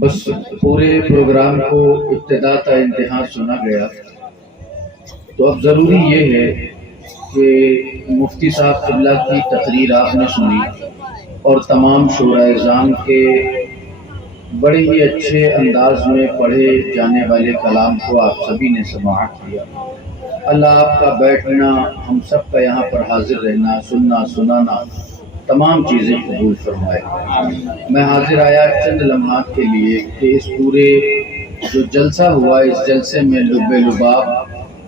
بس پورے پروگرام کو ابتدا تا انتہا سنا گیا، تو اب ضروری یہ ہے کہ مفتی صاحب قبلہ کی تقریر آپ نے سنی اور تمام شورائے اعظام کے بڑے ہی اچھے انداز میں پڑھے جانے والے کلام کو آپ سبھی نے سماعت کیا۔ اللہ آپ کا بیٹھنا، ہم سب کا یہاں پر حاضر رہنا، سننا سنانا، تمام چیزیں قبول فرمائے۔ میں حاضر آیا چند لمحات کے لیے کہ اس پورے جو جلسہ ہوا، اس جلسے میں لب لباب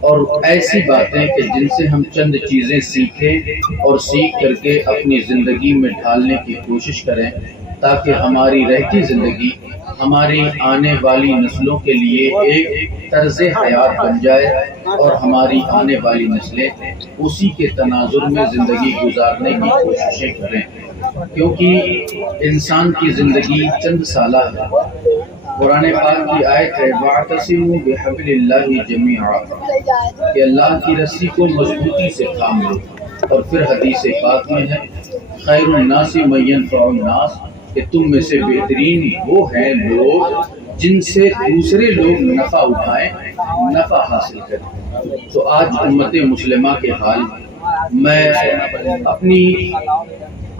اور ایسی باتیں کہ جن سے ہم چند چیزیں سیکھیں اور سیکھ کر کے اپنی زندگی میں ڈھالنے کی کوشش کریں، تاکہ ہماری رہتی زندگی ہماری آنے والی نسلوں کے لیے ایک طرز حیات بن جائے اور ہماری آنے والی نسلیں اسی کے تناظر میں زندگی گزارنے کی کوششیں کریں، کیونکہ انسان کی زندگی چند سالہ ہے۔ قرآن پاک کی آیت ہے وَاعْتَصِمُوا بِحَبْلِ اللَّهِ جَمِيعًا، کہ اللہ کی رسی کو مضبوطی سے تھام لو۔ اور پھر حدیث پاک میں ہے خیر الناس من ينفع الناس، کہ تم میں سے بہترین وہ ہیں لوگ جن سے دوسرے لوگ نفع اٹھائیں، نفع حاصل کریں۔ تو آج امت مسلمہ کے حال میں اپنی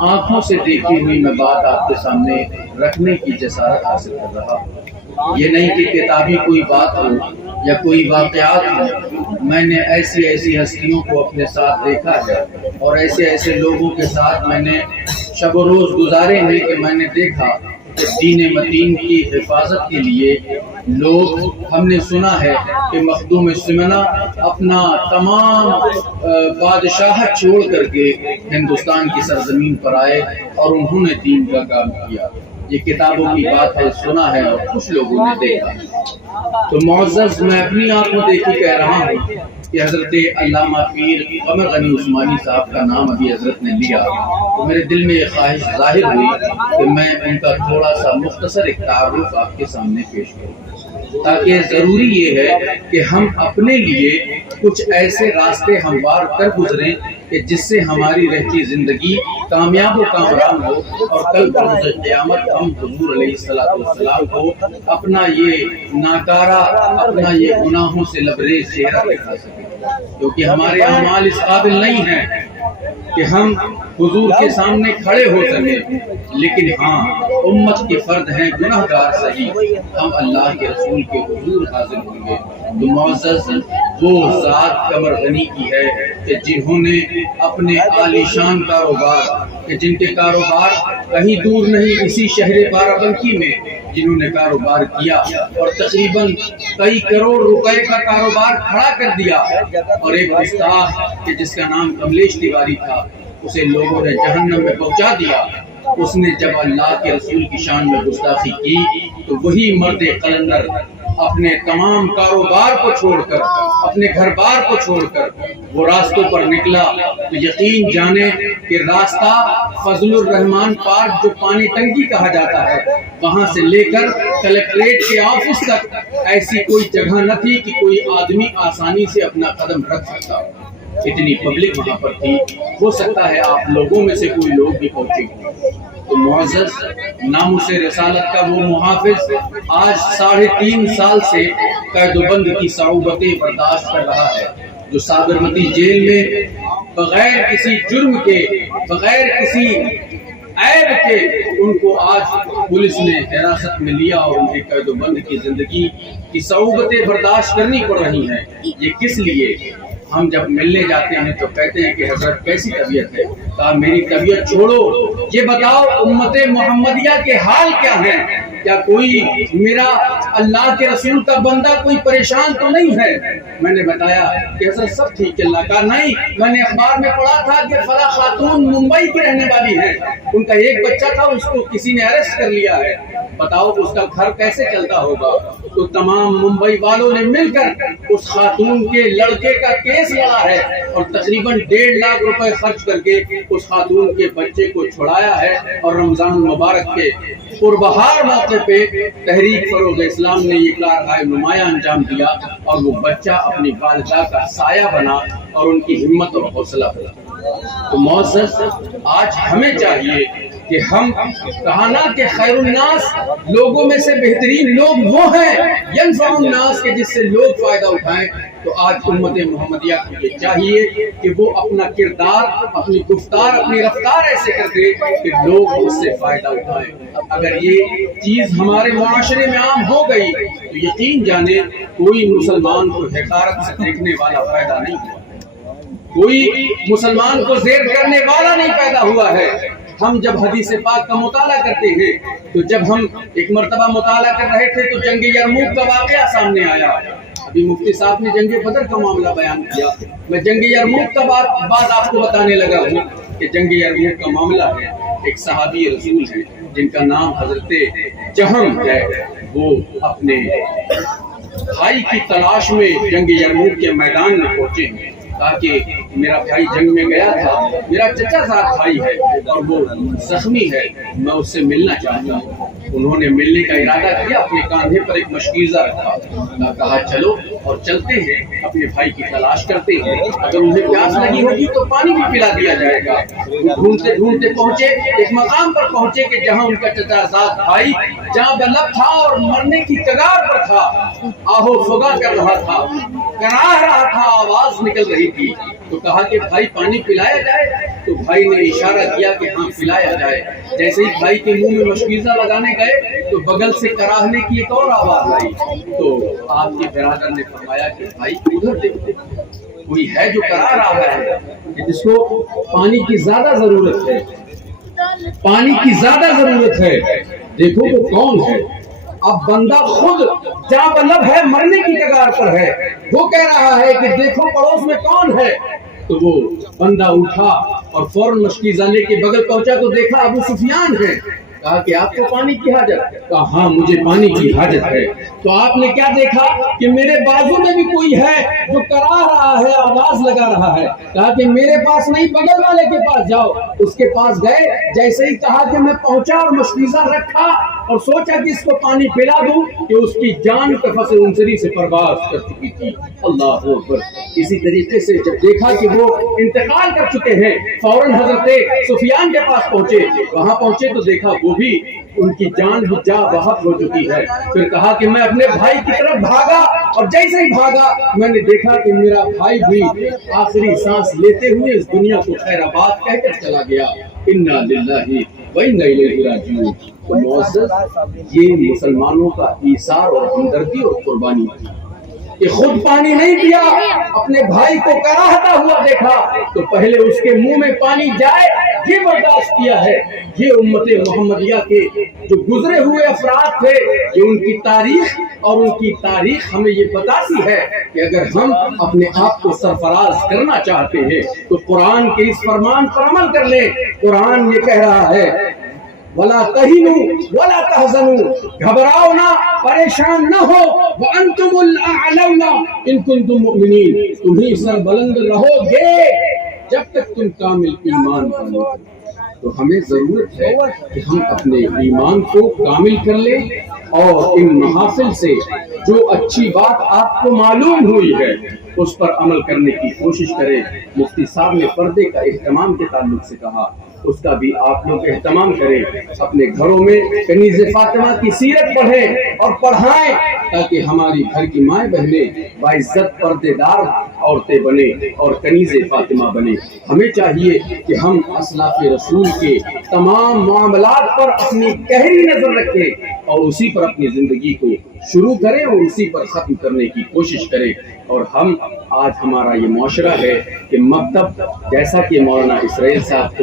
آنکھوں سے دیکھی ہوئی میں بات آپ کے سامنے رکھنے کی جسارت حاصل کر رہا ہوں۔ یہ نہیں کہ کتابی کوئی بات ہو یا کوئی واقعات ہو، میں نے ایسی ہستیوں کو اپنے ساتھ دیکھا ہے اور ایسے لوگوں کے ساتھ میں نے شب و روز گزارے ہیں کہ میں نے دیکھا کہ دین متین کی حفاظت کے لیے لوگ، ہم نے سنا ہے کہ مخدوم سمنہ اپنا تمام بادشاہت چھوڑ کر کے ہندوستان کی سرزمین پر آئے اور انہوں نے دین کا کام کیا۔ یہ کتابوں کی بات ہے، سنا ہے اور کچھ لوگوں نے دیکھا۔ تو معزز، میں اپنی آنکھوں دیکھی کہہ رہا ہوں کہ حضرت علامہ پیر قمر غنی عثمانی صاحب کا نام ابھی حضرت نے لیا، تو میرے دل میں یہ خواہش ظاہر ہوئی کہ میں ان کا تھوڑا سا مختصر ایک تعارف آپ کے سامنے پیش کروں، تاکہ ضروری یہ ہے کہ ہم اپنے لیے کچھ ایسے راستے ہموار کر گزریں کہ جس سے ہماری رہتی زندگی کامیاب و کامران ہو، اور کل بروز قیامت ہم حضور علیہ السلام کو اپنا یہ ناکارہ، اپنا یہ گناہوں سے لبریز چہرہ دکھا سکیں، کیونکہ ہمارے اعمال اس قابل نہیں ہیں کہ ہم حضور کے سامنے کھڑے ہو سکیں، لیکن ہاں امت کے فرد ہیں، گناہ گار صحیح، ہم اللہ کے رسول کے حضور حاضر ہوں گے۔ تو معزز، وہ ذات قمر غنی کی ہے کہ جنہوں نے اپنے عالیشان کاروبار، کہ جن کے کاروبار کہیں دور نہیں، اسی شہر بارہ بنکی میں جنہوں نے کاروبار کیا اور تقریباً کئی کروڑ روپے کا کاروبار کھڑا کر دیا، اور ایک گستاخ کہ جس کا نام کملیش تیواری تھا، اسے لوگوں نے جہنم میں پہنچا دیا۔ اس نے جب اللہ کے رسول کی شان میں گستاخی کی تو وہی مرد قلندر اپنے تمام کاروبار کو چھوڑ کر، اپنے گھر بار کو چھوڑ کر وہ راستوں پر نکلا، تو یقین جانے کہ راستہ فضل الرحمان پارک جو پانی ٹنکی کہا جاتا ہے، وہاں سے لے کر کلکٹریٹ کے آفس تک ایسی کوئی جگہ نہ تھی کہ کوئی آدمی آسانی سے اپنا قدم رکھ سکتا۔ اتنی پبلک وہاں پر تھی، ہو سکتا ہے آپ لوگوں میں سے کوئی لوگ بھی پہنچے ہوں۔ تو معزز، ناموس رسالت کا وہ محافظ آج 3.5 سال سے قید و بند کی صعوبتیں برداشت کر رہا ہے، جو سابرمتی جیل میں بغیر کسی جرم کے، بغیر کسی عیب کے ان کو آج پولیس نے حراست میں لیا اور انہیں قید و بند کی زندگی کی صعوبتیں برداشت کرنی پڑ رہی ہیں۔ یہ کس لیے؟ ہم جب ملنے جاتے ہیں تو کہتے ہیں کہ حضرت کیسی طبیعت ہے؟ کہا میری طبیعت چھوڑو، یہ بتاؤ امت محمدیہ کے حال کیا ہیں؟ کیا کوئی میرا اللہ کے رسول کا بندہ کوئی پریشان تو نہیں ہے؟ میں نے بتایا کہ حضرت سب ٹھیک ہے۔ اللہ کا نہیں، میں نے اخبار میں پڑھا تھا کہ فلاں خاتون ممبئی کی رہنے والی ہے، ان کا ایک بچہ تھا، اس کو کسی نے اریسٹ کر لیا ہے، بتاؤ اس کا گھر کیسے چلتا ہوگا؟ تو تمام ممبئی والوں نے مل کر اس خاتون کے لڑکے کا کیس لڑا ہے اور تقریباً 1.5 لاکھ روپے خرچ کر کے اس خاتون کے بچے کو چھڑایا ہے، اور رمضان المبارک کے پربہار موقع پہ تحریک فروغ اسلام نے یہ کارنامہ نمایاں انجام دیا، اور وہ بچہ اپنی والدہ کا سایہ بنا اور ان کی ہمت اور حوصلہ بنا۔ تو معزز، آج ہمیں چاہیے کہ ہم کہا نا کہ خیر الناس لوگوں میں سے بہترین لوگ وہ ہیں ینفع الناس کے جس سے لوگ فائدہ اٹھائیں. تو آج امت محمدیہ کو یہ چاہیے کہ وہ اپنا کردار، اپنی گفتار، اپنی رفتار ایسے کر دے کہ لوگ اس سے فائدہ اٹھائیں. اگر یہ چیز ہمارے معاشرے میں عام ہو گئی تو یقین جانے کوئی مسلمان کو حقارت سے دیکھنے والا پیدا نہیں ہوا، کوئی مسلمان کو زیر کرنے والا نہیں پیدا ہوا ہے. ہم جب حدیث پاک کا مطالعہ کرتے ہیں تو جب ہم ایک مرتبہ مطالعہ کر رہے تھے تو جنگ یرموک کا واقعہ سامنے آیا. ابھی مفتی صاحب نے جنگ بدر کا معاملہ بیان کیا، میں جنگ یرموک کا بات آپ کو بتانے لگا ہوں کہ جنگ یرموک کا معاملہ ہے. ایک صحابی رسول ہے جن کا نام حضرت جہم ہے، وہ اپنے بھائی کی تلاش میں جنگ یرموک کے میدان میں پہنچے ہیں تاکہ میرا بھائی جنگ میں گیا تھا، میرا چچا زاد بھائی ہے اور وہ زخمی ہے، میں اس سے ملنا چاہتا ہوں. انہوں نے ملنے کا ارادہ کیا، اپنے کاندھے پر ایک مشکیزہ رکھا، کہا چلو اور چلتے ہیں اپنے بھائی کی تلاش کرتے ہیں، اگر انہیں پیاس لگی ہوگی تو پانی بھی پلا دیا جائے گا. ڈھونڈتے ڈھونڈتے پہنچے، ایک مقام پر پہنچے کہ جہاں ان کا چچا زاد بھائی جہاں بلب تھا اور مرنے کی کگار پر تھا، آہو فغا کر رہا تھا، کراہ رہا تھا، آواز نکل رہی تھی. تو کہا کہ بھائی پانی پلایا جائے؟ تو بھائی نے اشارہ کیا کہ ہاں پلایا جائے. جیسے ہی بھائی کے منہ میں مشکیزہ لگانے گئے تو بغل سے کراہنے کی ایک اور آواز آئی. تو آپ کے برادر نے فرمایا کہ بھائی ادھر دیکھتے، کوئی ہے جو کرا رہا ہے کہ جس کو پانی کی زیادہ ضرورت ہے، پانی کی زیادہ ضرورت ہے، دیکھو وہ کون ہے. اب بندہ خود جہاں بلب ہے مرنے کی کگار پر ہے، وہ کہہ رہا ہے کہ دیکھو پڑوس میں کون ہے. تو وہ بندہ اٹھا اور فوراً مشکیزہ لے کے بغل پہنچا تو دیکھا ابو سفیان ہے. کہا کہ آپ کو پانی کی حاجت؟ کہا ہاں مجھے پانی کی حاجت ہے. تو آپ نے کیا دیکھا کہ میرے بازو میں بھی کوئی ہے جو کرا رہا ہے، آواز لگا رہا ہے. کہا کہ میرے پاس نہیں، بغل والے کے پاس جاؤ. اس کے پاس گئے، جیسے ہی کہا کہ میں پہنچا اور مشکیزہ رکھا اور سوچا کہ اس کو پانی پلا دوں کہ اس کی جان قفس انصری سے پرواز کر چکی تھی. اللہ اکبر. اسی طریقے سے جب دیکھا کہ وہ انتقال کر چکے ہیں، فوراً حضرت سفیان کے پاس پہنچے. وہاں پہنچے تو دیکھا وہ بھی ان کی جان بھی جا بحق ہو چکی ہے. پھر کہا کہ میں اپنے بھائی کی طرف بھاگا اور جیسے ہی بھاگا میں نے دیکھا کہ میرا بھائی بھی آخری سانس لیتے ہوئے اس دنیا کو خیر آباد کہہ کر چلا گیا. انا للہ و انا الیہ راجعون. تو معزز، یہ مسلمانوں کا ایثار اور ہمدردی اور قربانی تھی کہ خود پانی نہیں پیا، اپنے بھائی کو کراہتا ہوا دیکھا تو پہلے اس کے منہ میں پانی جائے یہ برداشت کیا ہے. یہ امت محمدیہ کے جو گزرے ہوئے افراد تھے، یہ ان کی تاریخ اور ان کی تاریخ ہمیں یہ بتاتی ہے کہ اگر ہم اپنے آپ کو سرفراز کرنا چاہتے ہیں تو قرآن کے اس فرمان پر عمل کر لیں. قرآن یہ کہہ رہا ہے وَلَا تَهِنُوا وَلَا تَحْزَنُوا، گھبراؤ نہ، پریشان نہ ہو، وَأَنْتُمُ الْأَعْلَوْنَ إِن كُنتُم مُؤْمِنِينَ، تمہیں سر بلند رہو گے جب تک تم کامل ایمان پالو. تو ہمیں ضرورت ہے کہ ہم اپنے ایمان کو کامل کر لیں اور ان محافل سے جو اچھی بات آپ کو معلوم ہوئی ہے اس پر عمل کرنے کی کوشش کریں. مفتی صاحب نے پردے کا اہتمام کے تعلق سے کہا، اس کا بھی آپ لوگ اہتمام کریں. اپنے گھروں میں کنیز فاطمہ کی سیرت پڑھیں اور پڑھائیں تاکہ ہماری گھر کی مائیں بہنیں باعزت پردے دار عورتیں بنے اور کنیز فاطمہ بنے. ہمیں چاہیے کہ ہم اسلاف رسول کے تمام معاملات پر اپنی گہری نظر رکھیں اور اسی پر اپنی زندگی کو شروع کریں اور اسی پر ختم کرنے کی کوشش کریں. اور ہم آج ہمارا یہ معاشرہ ہے کہ مکتب جیسا کہ مولانا اسرائیل صاحب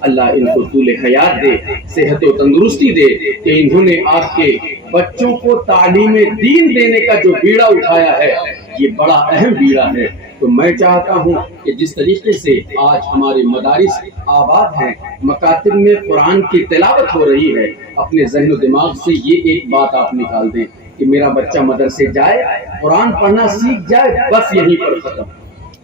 اللہ ان کو طول حیات دے، صحت و تندرستی دے، کہ انہوں نے آپ کے بچوں کو تعلیم دین دینے کا جو بیڑا اٹھایا ہے یہ بڑا اہم بیڑا ہے. تو میں چاہتا ہوں کہ جس طریقے سے آج ہمارے مدارس آباد ہیں، مکاتب میں قرآن کی تلاوت ہو رہی ہے، اپنے ذہن و دماغ سے یہ ایک بات آپ نکال دیں کہ میرا بچہ مدرسے جائے، قرآن پڑھنا سیکھ جائے، بس یہیں پر ختم.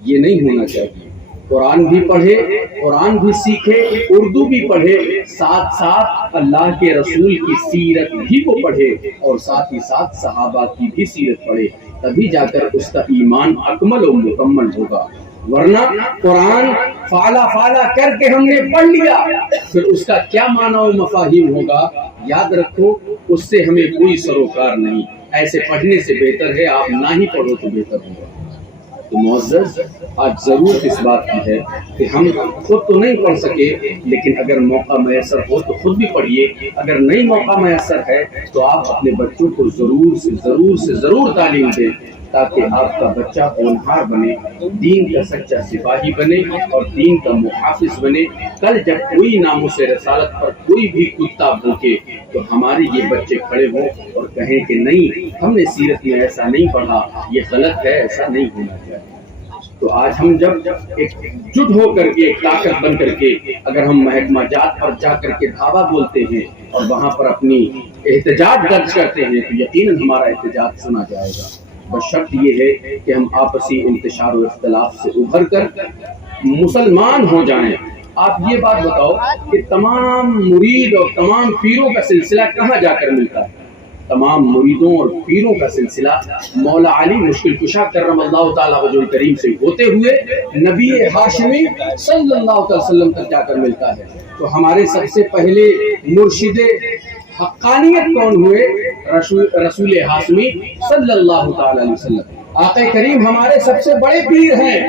یہ نہیں ہونا چاہیے. قرآن بھی پڑھے، قرآن بھی سیکھے، اردو بھی پڑھے، ساتھ ساتھ اللہ کے رسول کی سیرت بھی وہ پڑھے اور ساتھ ہی ساتھ صحابہ کی بھی سیرت پڑھے. تبھی جا کر اس کا ایمان اکمل و مکمل ہوگا. ورنہ قرآن فعلا کر کے ہم نے پڑھ لیا، پھر اس کا کیا معنی و مفاہیم ہوگا، یاد رکھو اس سے ہمیں کوئی سروکار نہیں۔ ایسے پڑھنے سے بہتر ہے آپ نہ ہی پڑھو تو بہتر ہوگا۔ تو معزز، آج ضرورت اس بات کی ہے کہ ہم خود تو نہیں پڑھ سکے، لیکن اگر موقع میسر ہو تو خود بھی پڑھیے۔ اگر نہیں موقع میسر ہے تو آپ اپنے بچوں کو ضرور تعلیم دیں، تاکہ آپ کا بچہ ہونہار بنے، دین کا سچا سپاہی بنے اور دین کا محافظ بنے۔ کل جب کوئی ناموس رسالت پر کوئی بھی کتا بھوکے تو ہمارے یہ بچے کھڑے ہوں اور کہیں کہ نہیں، ہم نے سیرت میں ایسا نہیں پڑھا، یہ غلط ہے، ایسا نہیں ہونا چاہیے۔ تو آج ہم جب ایک جٹ ہو کر کے، ایک طاقت بن کر کے، اگر ہم محکمہ جات پر جا کر کے دھاوا بولتے ہیں اور وہاں پر اپنی احتجاج درج کرتے ہیں تو یقیناً ہمارا احتجاج سنا جائے گا، بشرط یہ ہے کہ ہم آپسی انتشار و اختلاف سے ابھر کر مسلمان ہو جائیں۔ آپ یہ بات بتاؤ کہ تمام مرید اور تمام پیروں کا سلسلہ کہاں جا کر ملتا ہے؟ تمام مریدوں اور پیروں کا سلسلہ مولا علی مشکل کشا کرم اللہ تعالیٰ وجہ کریم سے ہوتے ہوئے نبی ہاشمی صلی اللہ علیہ وسلم تک جا کر ملتا ہے۔ تو ہمارے سب سے پہلے مرشد حقانیت کون ہوئے؟ رسول ہاشمی صلی اللہ تعالیٰ علیہ وسلم۔ آقا کریم ہمارے سب سے بڑے پیر ہیں،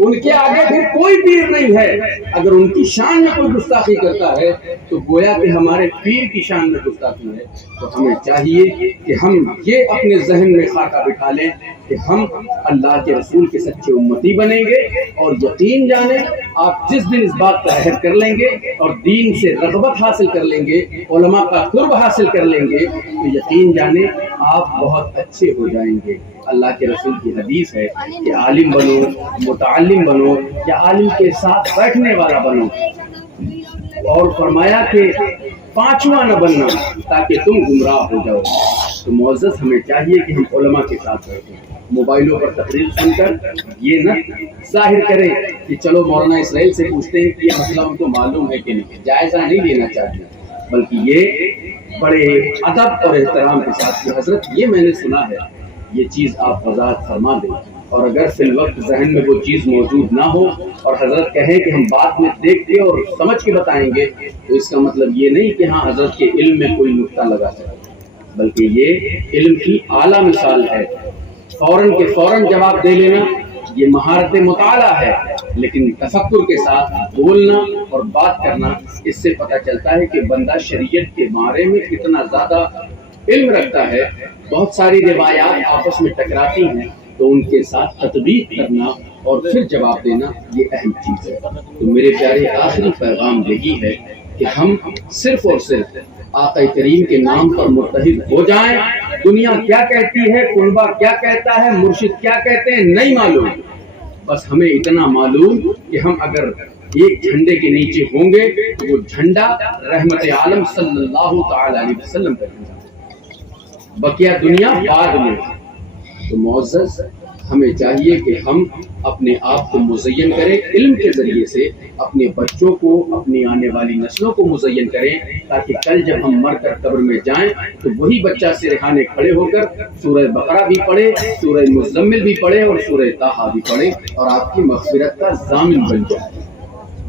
ان کے آگے پھر کوئی پیر نہیں ہے۔ اگر ان کی شان میں کوئی گستاخی کرتا ہے تو گویا کہ ہمارے پیر کی شان میں گستاخی ہے۔ تو ہمیں چاہیے کہ ہم یہ اپنے ذہن میں خاکہ بٹھا لیں کہ ہم اللہ کے رسول کے سچے امتی بنیں گے، اور یقین جانیں آپ جس دن اس بات کا عہد کر لیں گے اور دین سے رغبت حاصل کر لیں گے، علماء کا قرب حاصل کر لیں گے، تو یقین جانیں آپ بہت اچھے ہو جائیں گے۔ اللہ کے رسول کی حدیث ہے کہ عالم بنو، متعلم بنو، یا عالم کے ساتھ بیٹھنے والا بنو، اور فرمایا کہ پانچواں نہ بننا تاکہ تم گمراہ ہو جاؤ۔ تو معزز، ہمیں چاہیے کہ ہم علماء کے ساتھ بیٹھیں، موبائلوں پر تقریر سن کر یہ نہ ظاہر کریں کہ چلو مولانا اسرائیل سے پوچھتے ہیں کہ یہ مسئلہ ان کو معلوم ہے کہ نہیں، جائزہ نہیں لینا چاہیے، بلکہ یہ بڑے ادب اور احترام کے ساتھ کہ حضرت یہ میں نے سنا ہے، یہ چیز آپ وضاحت فرما دیں۔ اور اگر فی الوقت ذہن میں وہ چیز موجود نہ ہو اور حضرت کہیں کہ ہم بعد میں دیکھ کے اور سمجھ کے بتائیں گے، تو اس کا مطلب یہ نہیں کہ ہاں حضرت کے علم میں کوئی نقطہ لگا سکے، بلکہ یہ علم کی اعلیٰ مثال ہے۔ فوراً کے فوراً جواب دے لینا یہ مہارت مطالعہ ہے، لیکن تفکر کے ساتھ بولنا اور بات کرنا، اس سے پتہ چلتا ہے کہ بندہ شریعت کے بارے میں کتنا زیادہ علم رکھتا ہے۔ بہت ساری روایات آپس میں ٹکراتی ہیں تو ان کے ساتھ تطبیق کرنا اور پھر جواب دینا یہ اہم چیز ہے۔ تو میرے پیارے آخری پیغام یہی ہے کہ ہم صرف اور صرف آقا کریم کے نام پر متحد ہو جائیں۔ دنیا کیا کہتی ہے، کنبہ کیا کہتا ہے، مرشد کیا کہتے ہیں، نہیں معلوم، بس ہمیں اتنا معلوم کہ ہم اگر ایک جھنڈے کے نیچے ہوں گے تو وہ جھنڈا رحمت عالم صلی اللہ تعالی علیہ وسلم کا جھنڈا، بقیہ دنیا بعد میں۔ تو معزز، ہمیں چاہیے کہ ہم اپنے آپ کو مزین کریں، علم کے ذریعے سے اپنے بچوں کو، اپنی آنے والی نسلوں کو مزین کریں، تاکہ کل جب ہم مر کر قبر میں جائیں تو وہی بچہ سرہانے کھڑے ہو کر سورہ بقرہ بھی پڑھے، سورہ مزمل بھی پڑھے اور سورہ طٰہٰ بھی پڑھے اور آپ کی مغفرت کا ضامن بن جائے۔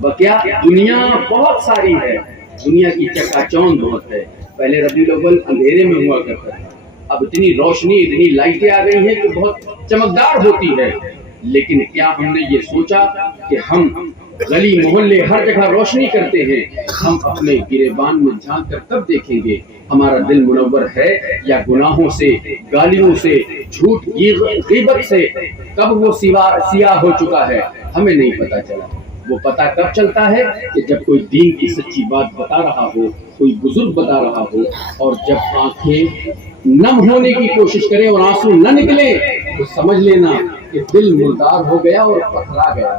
بقیہ دنیا بہت ساری ہے، دنیا کی چکا چوند بہت ہے۔ پہلے ربیع الاول اندھیرے میں ہوا کرتا ہے، اب اتنی روشنی، اتنی لائٹیں آ گئی ہیں کہ بہت چمکدار ہوتی ہے، لیکن کیا ہم نے یہ سوچا کہ ہم گلی محلے ہر جگہ روشنی کرتے ہیں، ہم اپنے گریبان میں جھانک کر کب دیکھیں گے ہمارا دل منور ہے یا گناہوں سے، گالیوں سے، جھوٹ غیبت سے کب وہ سیاہ ہو چکا ہے، ہمیں نہیں پتا چلا۔ وہ پتہ کب چلتا ہے کہ جب کوئی دین کی سچی بات بتا رہا ہو، کوئی بزرگ بتا رہا ہو، اور جب آنکھیں نم ہونے کی کوشش کریں اور آنسو نہ نکلیں تو سمجھ لینا کہ دل مردار ہو گیا اور پتھرا گیا،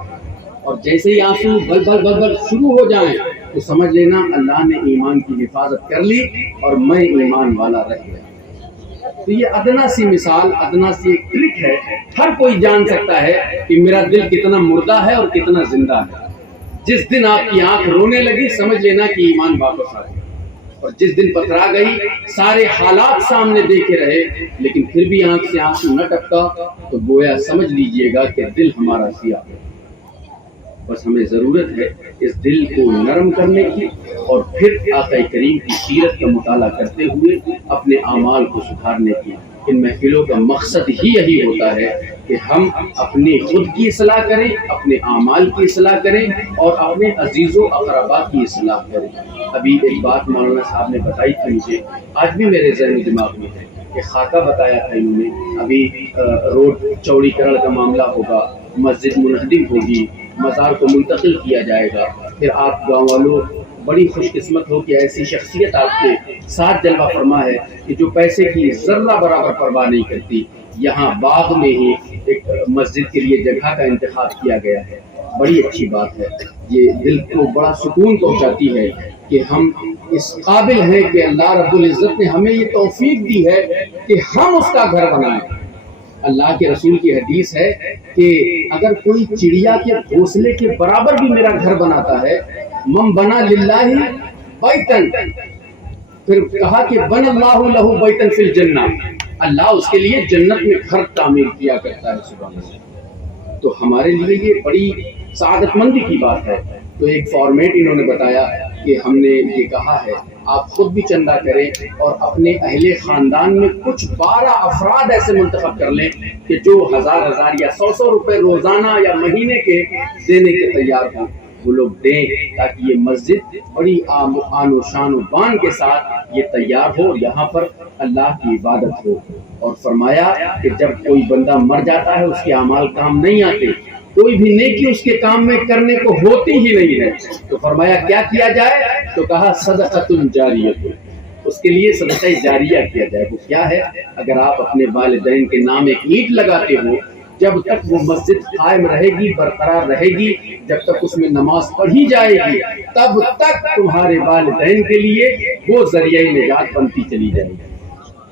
اور جیسے ہی آنسو بل بل بل بل شروع ہو جائیں تو سمجھ لینا اللہ نے ایمان کی حفاظت کر لی اور میں ایمان والا رہ گیا۔ تو یہ ادنا سی مثال، ادنا سی ایک ٹرک ہے، ہر کوئی جان سکتا ہے کہ میرا دل کتنا مردہ ہے اور کتنا زندہ ہے۔ جس دن آپ کی آنکھ رونے لگی سمجھ لینا کہ ایمان واپس آ گیا۔ اور جس دن پتھرا گئی سارے حالات سامنے دیکھے رہے لیکن پھر بھی آنکھ سے آنسو نہ ٹپکا تو گویا سمجھ لیجئے گا کہ دل ہمارا سیاہ ہے۔ بس ہمیں ضرورت ہے اس دل کو نرم کرنے کی اور پھر آقا کریم کی سیرت کا مطالعہ کرتے ہوئے اپنے اعمال کو سدھارنے کی۔ ان محفلوں کا مقصد ہی یہی ہوتا ہے کہ ہم اپنے خود کی اصلاح کریں، اپنے اعمال کی اصلاح کریں اور اپنے عزیز و اقربا کی اصلاح کریں۔ ابھی ایک بات مولانا صاحب نے بتائی تھی مجھے، آج بھی میرے ذہن و دماغ میں ہے کہ خاکہ بتایا تھا انہوں نے، ابھی روڈ چوڑی کرڑ کا معاملہ ہوگا، مسجد منہدم ہوگی، مزار کو منتقل کیا جائے گا، پھر آپ گاؤں والوں بڑی خوش قسمت ہو کہ ایسی شخصیت آپ کے ساتھ جلوہ فرما ہے کہ جو پیسے کی ذرہ برابر پرواہ نہیں کرتی۔ یہاں باغ میں ہی ایک مسجد کے لیے جگہ کا انتخاب کیا گیا ہے، بڑی اچھی بات ہے، یہ دل کو بڑا سکون پہنچاتی ہے کہ ہم اس قابل ہیں کہ اللہ رب العزت نے ہمیں یہ توفیق دی ہے کہ ہم اس کا گھر بنائیں۔ اللہ کے رسول کی حدیث ہے کہ اگر کوئی چڑیا کے گھونسلے کے برابر بھی میرا گھر بناتا ہے، من بنا للہ بیتن، پھر کہا کہ بن اللہ لہ بیتن فی الجنہ، اللہ اس کے لیے جنت میں گھر تعمیر کیا کرتا ہے۔ سبحان اللہ، تو ہمارے لیے یہ بڑی سعادت مندی کی بات ہے۔ تو ایک فارمیٹ انہوں نے بتایا کہ ہم نے یہ کہا ہے آپ خود بھی چندہ کریں اور اپنے اہل خاندان میں کچھ 12 افراد ایسے منتخب کر لیں کہ جو 1000 یا 100 روپے روزانہ یا مہینے کے دینے کے تیار ہوں، وہ لوگ دیں تاکہ یہ مسجد بڑی آن و شان و بان کے ساتھ یہ تیار ہو اور یہاں پر اللہ کی عبادت ہو۔ اور فرمایا کہ جب کوئی بندہ مر جاتا ہے اس کے اعمال کام نہیں آتے، کوئی بھی نیکی اس کے کام میں کرنے کو ہوتی ہی نہیں ہے، تو فرمایا کیا کیا جائے؟ تو کہا صدقۃ جاریۃ، اس کے لیے صدقہ جاریہ کیا جائے۔ وہ کیا ہے؟ اگر آپ اپنے والدین کے نام ایک اینٹ لگاتے ہو، جب تک وہ مسجد قائم رہے گی، برقرار رہے گی، جب تک اس میں نماز پڑھی جائے گی، تب تک تمہارے والدین کے لیے وہ ذریعہ نجات بنتی چلی جائے گی۔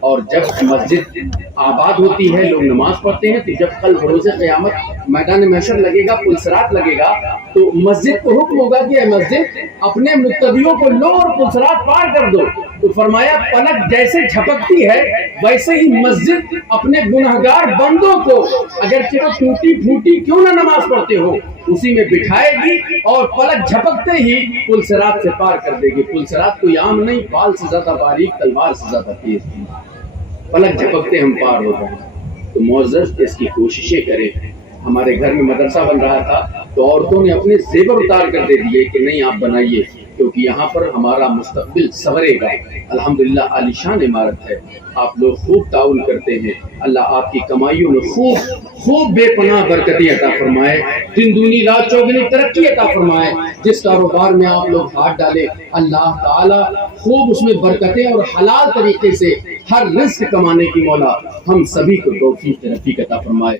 اور جب مسجد آباد ہوتی ہے، لوگ نماز پڑھتے ہیں، تو جب کل بروز قیامت میدان محشر لگے گا، پلسرات لگے گا، تو مسجد کو حکم ہوگا کہ اے مسجد اپنے مقتدیوں کو لو اور پلسرات پار کر دو۔ تو فرمایا پلک جیسے جھپکتی ہے ویسے ہی مسجد اپنے گنہگار بندوں کو اگرچہ وہ ٹوٹی پھوٹی کیوں نہ نماز پڑھتے ہو اسی میں بٹھائے گی اور پلک جھپکتے ہی پلسرات سے پار کر دے گی۔ پلسرات کوئی عام نہیں، بال سے زیادہ باریک، تلوار سے زیادہ تیز، پلک جھپکتے ہم پار ہو گئے۔ تو معزز اس کی کوششیں کریں۔ ہمارے گھر میں مدرسہ بن رہا تھا تو عورتوں نے اپنے زیور اتار کر دے دیے کہ نہیں آپ بنائیے، کیونکہ یہاں پر ہمارا مستقبل سنورے گا۔ الحمدللہ عالی شان عمارت ہے، آپ لوگ خوب تعاون کرتے ہیں، اللہ آپ کی کمائیوں میں خوب بے پناہ برکتی عطا فرمائے، دن دونی رات چوگنی ترقی عطا فرمائے۔ جس کاروبار میں آپ لوگ ہاتھ ڈالے اللہ تعالیٰ خوب اس میں برکتیں اور حلال طریقے سے ہر رزق کمانے کی مولا ہم سبھی کو توفیق رفیق عطا فرمائے۔